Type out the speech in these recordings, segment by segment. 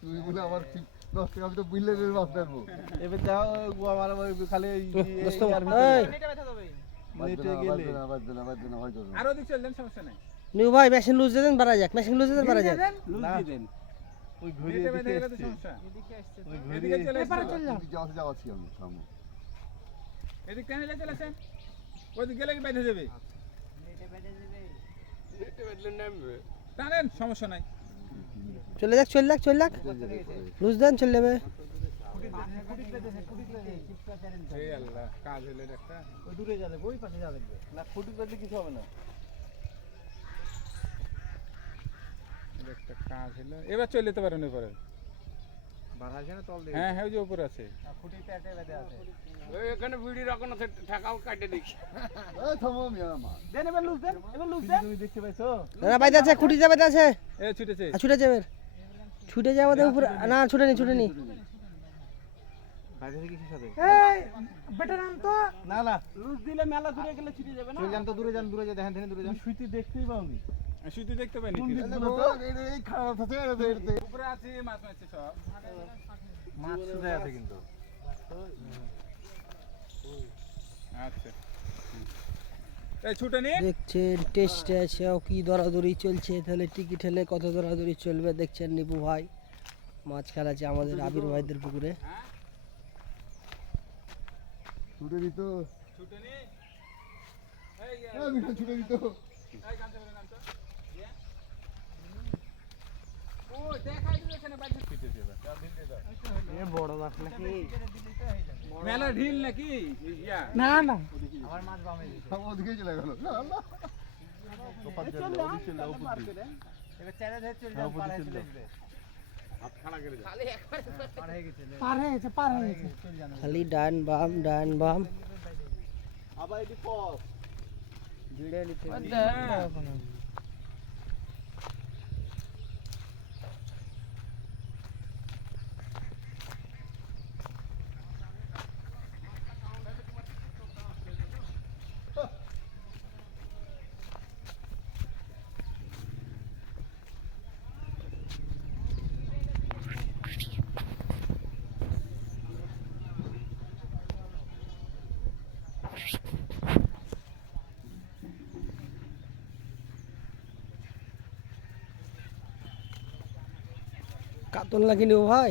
তুই বলে আমার ঠিক নষ্ট? আমি তো বুঝলে মাছ ধরবো এবার দেখো গোয়া মারা খালি এই- এই- দোস্ত এই! আর এই নেটে গেলে। আরও দিক চললেন সমস্যা নাই। নিউ ভাই মেশিন লুজ দেন বাড়া যাক। মেশিন লুজ দেন বাড়া যাক। লুজ দিয়ে দেন। ওই ঘুরিয়ে নেটে বেঁধে দিতে গেলে চলে আমি এদিক চলে আসেন কি বেঁধে যাবে টানেন সমস্যা নাই। চলে যাক চলে যাক চলে যাক। লুজ দেন, চলে যাবে। এবার চলে যেতে পারেন এবারে বাড়া আছে না তল দিয়ে হ্যাঁ হ্যাঁ ওই যে উপরে আছে। ফুটি পেটে বেঁধে আছে। এখানে ভিডিও রাখো না ঠেকাও কাটে দেখি। এই থামো মিয়া আমার দেন এবার লুজ দেন এবার লুজ দেন। তুমি দেখতে পাইছো? না না বাইতে আছে খুঁটি যাবে আছে। এ ছুটেছে। ছুটে যাবে ছুটে যাওয়া দে উপরে। না ছুটে নি ছুটে নি না না। লুজ দিলে মেলা দূরে গেলে ছুটে যাবে না। চলে যান তো দূরে যান দূরে যান দেখেন দেখেন দূরে যান। শুইতে দেখতেই পাওনি। শুধু দেখতে পাইনি কি? এই খারাপ আছে এটা তো- এটা তো- উপরে আছে মাছ মারছে সব। মাছ শুধু আছে কিন্তু। আচ্ছা। এই ছুটে নি দেখছেন টেস্ট আছে কি দরাদরি চলছে তাহলে টিকিট হলে কত দরাদরি চলবে দেখছেন নিপু ভাই। মাছ খেলাছে আমাদের আবির ভাইদের পুকুরে। ছুটে দিত। ছুটে নি ছুটে দিত এই গামছা পরে নামতো ইয়ে? ও দেখাই দিয়েছে না বাইরে ছুটেছে এবার এ বড় মাছ নাকি মেলা ঢিল নাকি ইয়া না না আমার মাছ বামে সব ওদিকে চলে গেল না আল্লাহ এবার চারে ধরে চলে যাও পার হয়ে চলে আসবে পার হয়ে গেছে পার হয়ে গেছে পার হয়ে গেছে চলে যান খালি ডান বাম ডান বাম আবার এটি পথ ভিড়ে নিতে কাতল নাকি নিউ ভাই।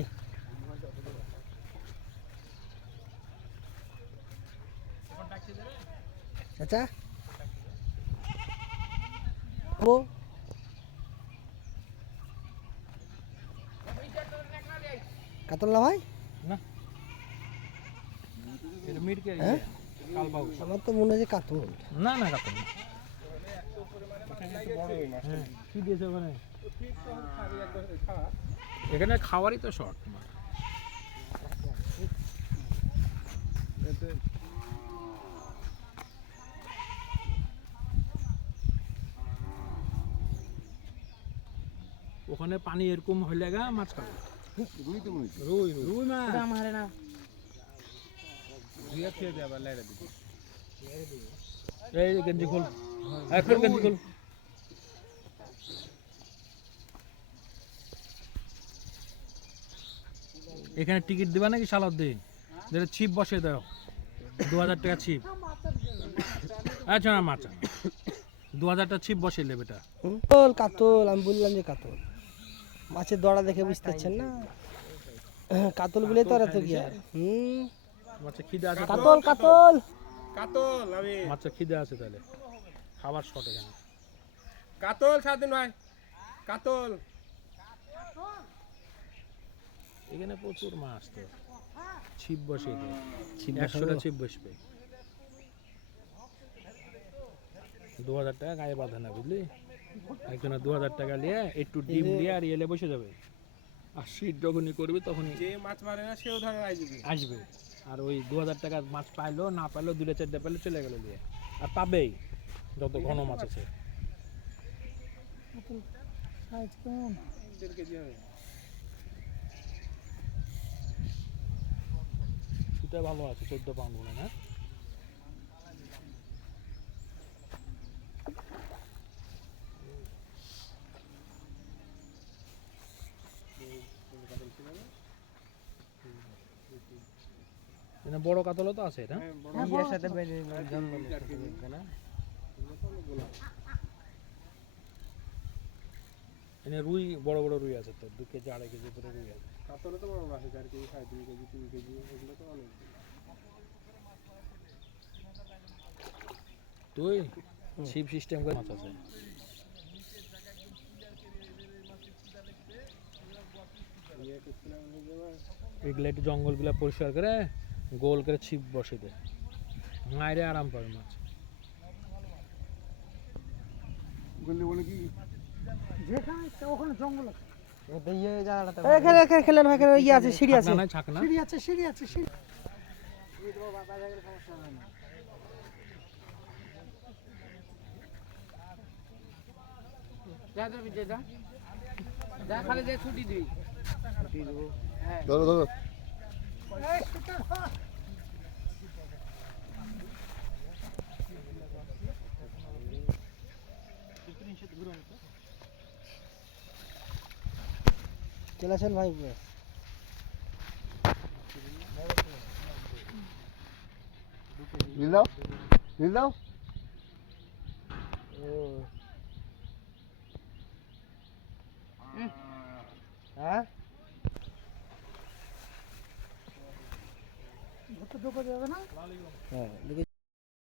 চাচা। ও। কাতল না ভাই? হ্যাঁ? আমার তো মনে হচ্ছে কাতল। না না কাপড় কি দিয়েছে ওখানে? এখানে খাওয়ারই তো শর্ট ওখানে পানি এরকম হইলে গা মাছ খাবে। রুই তো রুই। রুই রুই মাছ আমারে না। খেয়ে আবার লাইড়া দিবি। এই গেঞ্জি খোল। এখন গেঞ্জি খোল। এখানে টিকিট দিবা নাকি সালাদ দিন যেটা ছিপ বসে দাও। দু হাজার টাকা ছিপ। আচ্ছা না মাছ দু হাজার টাকা ছিপ বসে নেবে এটা। কাতল কাতল আমি বললাম যে কাতল। মাছের দড়া দেখে বুঝতে পারছেন না? কাতল বলে তো আর এত কি আর? হুম? মাছের খিদে আছে কাতল কাতল! কাতল আমি। মাছের খিদে আছে তাহলে। খাবার শর্ট এখানে। কাতল স্বাধীন ভাই। কাতল। এখানে প্রচুর মাছ তো। ছিপ বসে ছিপ একশোটা ছিপ বসবে। দু হাজার টাকা গায়ে বাঁধে না বুঝলি? একজনের দু হাজার টাকা নিয়ে একটু ডিম দিয়ে আর এলে বসে যাবে। আর শীত যখনই করবে তখনই যে মাছ মারে না সেও ধরে আসবে। আসবে। আর ওই দু হাজার টাকা মাছ পাইলো না পাইলো দুটো চারটে পাইলো চলে গেলো দিয়ে। আর পাবেই যত ঘন মাছ আছে। দেড় কেজি হবে। এটা ভালো আছে চোদ্দ পাউন্ড মনে হ্যাঁ বড় কাতল তো আছে এটা না রুই বড় বড় রুই আছে তো দু কেজি আড়াই কেজি করে রুই আছে। কাতলে তো বড় আছে চার কেজি সাড়ে তিন কেজি তিন কেজি এগুলো তো অনেক। তুই ছিপ সিস্টেম করে মাছ আছে। এগুলো একটু জঙ্গলগুলো পরিষ্কার করে গোল করে ছিপ বসে দে। মায়েরে আরাম পাবে মাছ। বললি বলে কি? এখানে এখানে খেলেন এখানে ইয়ে আছে সিঁড়ি আছে। সিঁড়ি আছে সিঁড়ি আছে সিঁড়ি। ধরো ধরো। চলে আসেন ভাই। নীল দাও নীল দাও হ্যাঁ হ্যাঁ দেখি